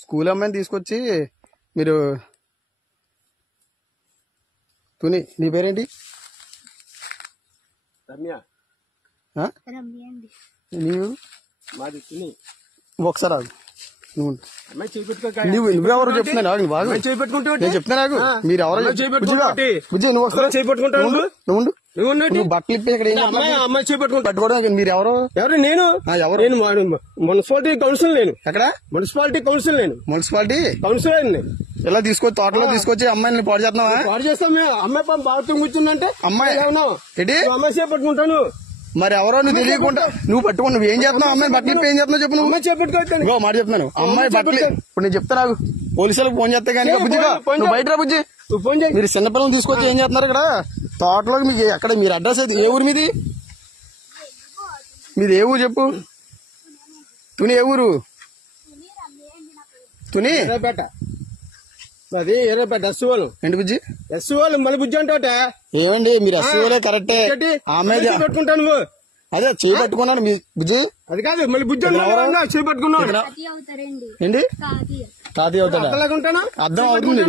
School అమ్మాయిని తీసుకొచ్చి మీరు తుని నీ పేరేంటి? రమ్య. నీవు మాది తుని. ఒకసారి ఆగు. నువ్వెవరు చెప్తున్నా నాకు బాగా నేను చెప్తున్నా నాకు మీరు ఎవరో బుజ్జి నువ్వు ఒకసారి చేపట్టుకుంటావు. నువ్వు బట్టలు ఇప్పి ఇక్కడ అమ్మాయి చేపట్టుకుంటా పట్టుకోవడం మీరు ఎవరు? నేను ఎవరు? నేను మున్సిపాలిటీ కౌన్సిల్. నేను ఎక్కడ? Municipality council. నేను మున్సిపాలిటీ కౌన్సిలర్. ఇలా తీసుకొచ్చి తోటలో తీసుకొచ్చి అమ్మాయిని పాడు చేస్తున్నావా? పాడు చేస్తాం మేము. అమ్మాయి బాత్రూమ్ కూర్చుందంటే అమ్మాయి ఏంటి అమ్మాయి చేపట్టుకుంటాను. మరి ఎవరో నువ్వు తెలియకుండా నువ్వు పట్టుకుని నువ్వు ఏం చేస్తున్నావు? అమ్మాయి బట్టలు ఇప్పి ఏం చేస్తున్నావు చెప్పు. నువ్వు అమ్మాయి చేపట్టుకోవచ్చు. ఇంకో మాట చెప్తున్నాను. అమ్మాయి బట్టలు ఇప్పుడు నేను చెప్తా నాకు పోలీసులకు ఫోన్ చేస్తే కానీ బుజ్జిగా నువ్వు బయట రా బుజ్జి. ఫోన్ చేయి. మీరు చిన్నపిల్లలు తీసుకొచ్చి ఏం చేస్తున్నారు ఇక్కడ తోటలోకి? మీకు ఎక్కడ మీరు అడ్రస్ అయితే ఏ ఊరు మీది? మీది ఏ ఊరు చెప్పు. తుని ఏ ఊరు? తుని ఎర్రపేట. అది ఎర్రపేట ఎస్సీఓలు. ఏంటి బుజ్జి? ఎస్సీఓలు మళ్ళీ బుజ్జి అంటే ఏమండి మీరు ఎస్సీఓలే కరెక్టే. ఆమె పెట్టుకుంటా నువ్వు అదే చేయి పట్టుకున్నాను మీ బుజ్జి. అది కాదు మళ్ళీ బుజ్జి చేయి పట్టుకున్నావు. ఏంటి తాతయ్య అవుతాడా? అర్థం అవుతుంది.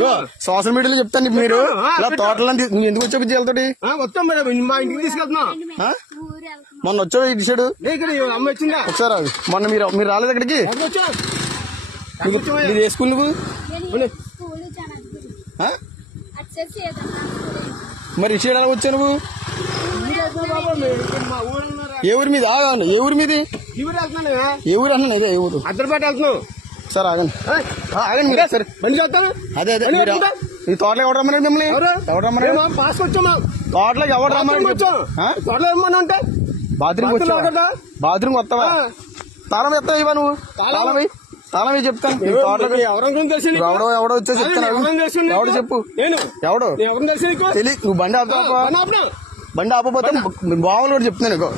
సోషల్ మీడియాలో చెప్తాను మీరు ఇలా తోటలో నువ్వు ఎందుకు వచ్చావు బుజ్జి వెళ్తాడు? వస్తాం మరి మా ఇంటికి తీసుకెళ్తున్నా. మొన్న వచ్చాడు ఇటు సైడు అమ్మ వచ్చిందా? ఒకసారి మొన్న మీరు రాలేదు ఇక్కడికి? మీరు ఏ స్కూల్ నువ్వు? మరి ఇటు సైడ్ ఎలా వచ్చావు నువ్వు? ఏ ఊరి మీద? ఏ ఊరి మీది? ఏ ఊరు అన్నా ఇదే ఏ ఊరు? అద్దరిపేట వెళ్తున్నావు. సార్ ఆగండి ఆగండి మీరు సరే అదే అదే ఈ తోటలోకి ఎవరు రమ్మన్నాడు మిమ్మల్ని? ఎవరు రమ్మన్నాడు? తోటలోకి ఎవరు రమ్మన్నాడు? తోటలో ఏమన్నా ఉంటే బాత్రూమ్ వచ్చావా? బాత్రూమ్ వస్తావా? తాళం ఎత్తావా ఇవా నువ్వు? తాళం చెప్తాను. తోటలోకి ఎవడో వచ్చేసి చెప్తాను. ఎవడు చెప్పు. ఎవడు తెలియదు. నువ్వు బండి ఆపకపోతే బావులు కూడా చెప్తున్నాను.